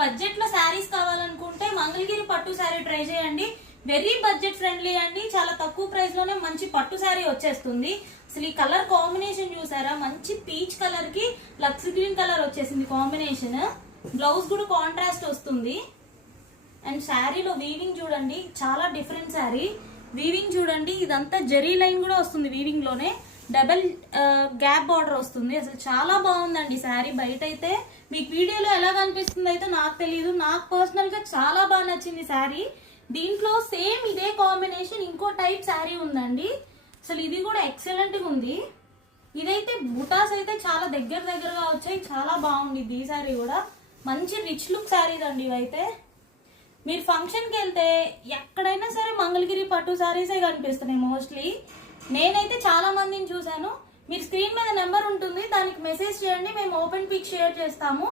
Budget లో శారీస్ కావాలనుకుంటే మంగళగిరి పట్టు శారీ ట్రై చేయండి. వెరీ బడ్జెట్ ఫ్రెండ్లీ అండి, చాలా తక్కువ ప్రైస్ లోనే మంచి పట్టు శారీ వచ్చేస్తుంది. అసలు ఈ కలర్ కాంబినేషన్ చూసారా, మంచి పీచ్ కలర్ కి లక్స్ గ్రీన్ కలర్ వచ్చేసింది కాంబినేషన్. బ్లౌజ్ కూడా కాంట్రాస్ట్ వస్తుంది. అండ్ శారీలో వీవింగ్ చూడండి, చాలా డిఫరెంట్ శారీ. వీవింగ్ చూడండి, ఇదంతా జరీ లైన్ కూడా వస్తుంది వీవింగ్ లోనే, డబల్ గ్యాప్ బార్డర్ వస్తుంది. అసలు చాలా బాగుందండి శారీ. బయట అయితే మీకు వీడియోలో ఎలా కనిపిస్తుంది అయితే నాకు తెలియదు, నాకు పర్సనల్ గా చాలా బాగా నచ్చింది శారీ. దీంట్లో సేమ్ ఇదే కాంబినేషన్ ఇంకో టైప్ శారీ ఉందండి. అసలు ఇది కూడా ఎక్సలెంట్ గా ఉంది. ఇదైతే బుటాస్ అయితే చాలా దగ్గరగా వచ్చాయి, చాలా బాగుంది. ఈ శారీ కూడా మంచి రిచ్ లుక్ శారీస్ అండి ఇవైతే. మీరు ఫంక్షన్కి వెళ్తే ఎక్కడైనా సరే మంగళగిరి పట్టు శారీసే కనిపిస్తున్నాయి మోస్ట్లీ. నేనైతే చాలా మందిని చూసాను. మీరు స్క్రీన్ మీద నెంబర్ ఉంటుంది, దానికి మెసేజ్ చేయండి, మేము ఓపెన్ పిక్ షేర్ చేస్తాము.